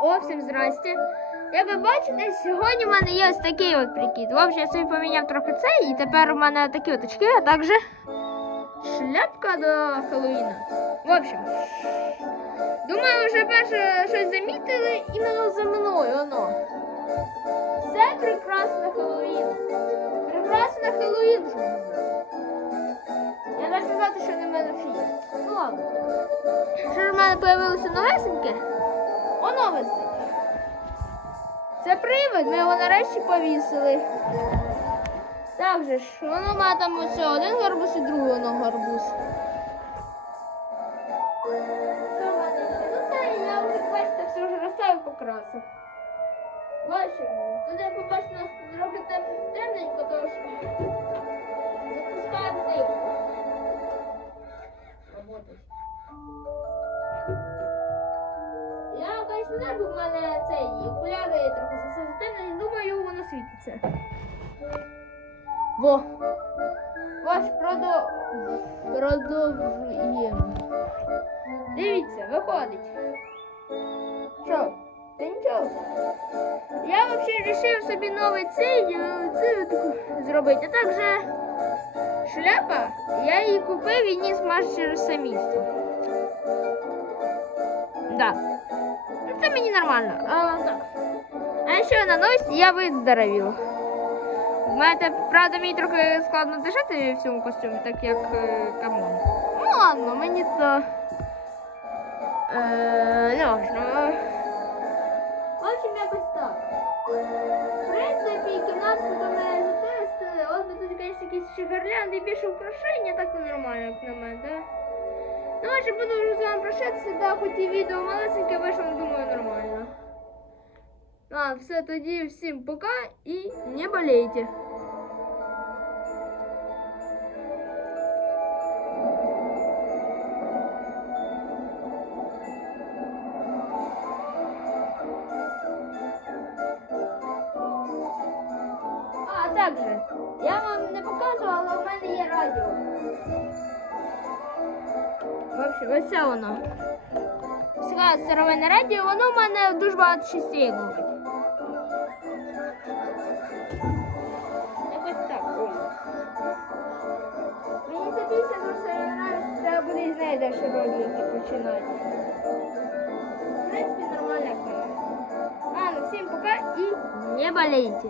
О, всім здрасте. Як ви бачите, сьогодні в мене є ось такий от прикид. В общем, я собі поміняв трохи цей, і тепер у мене такі от очки, а також шляпка до Хеллоуіна. В общем, думаю, вже перше щось замітили іменно за мною воно. Це прекрасне Хеллоуін. Прекрасне Хеллоуін. Я навіть сказати, що не в мене вже є. Ну ладно. Що ж в мене появилося новесеньке? Воно. Це привид, ми його нарешті повісили. Так же ж, воно має там оце один гарбуз і другий воно ще? Ну це я вже бачите, все вже розставив покрасив. Бачимо, туди побачите нас не в мене цей окуляри трохи засвітили, думаю, воно світиться. Во. Ваш продов... продовжуємо. Дивіться, виходить. Що? Та нічого. Я взагалі вирішив собі новий цей, е, цей зробити. А також шляпа, я її купив і ніс майже через все місто. Да. Ну, Це мені нормально. А, так. а ще на носі я виздоровів. В правда, мені трохи складно дишати в цьому костюмі, так як е, камон. Ну ладно, мені то е, не важно. В общем, якось так. В принципі, кімнатку до мене затестили. От тут, звісно, якісь і більше украшення, так то нормально, як на мене, да? Ну, отже, буду вже з вами прощатися, да, хоч і відео малесеньке вийшло, але думаю, нормально. А, все, тоді всім пока і не болейте. А, также, я вам не показувала, але в мене є радіо. В общем, ось це воно. Сказати старовинне радіо, воно в мене дуже багато частей говорить. Якось так. ой. Мені ця пісня дуже сильно нравиться, треба буде із неї далі ролики починати. В принципі, нормально як на мене. А, ну всім пока і не болейте.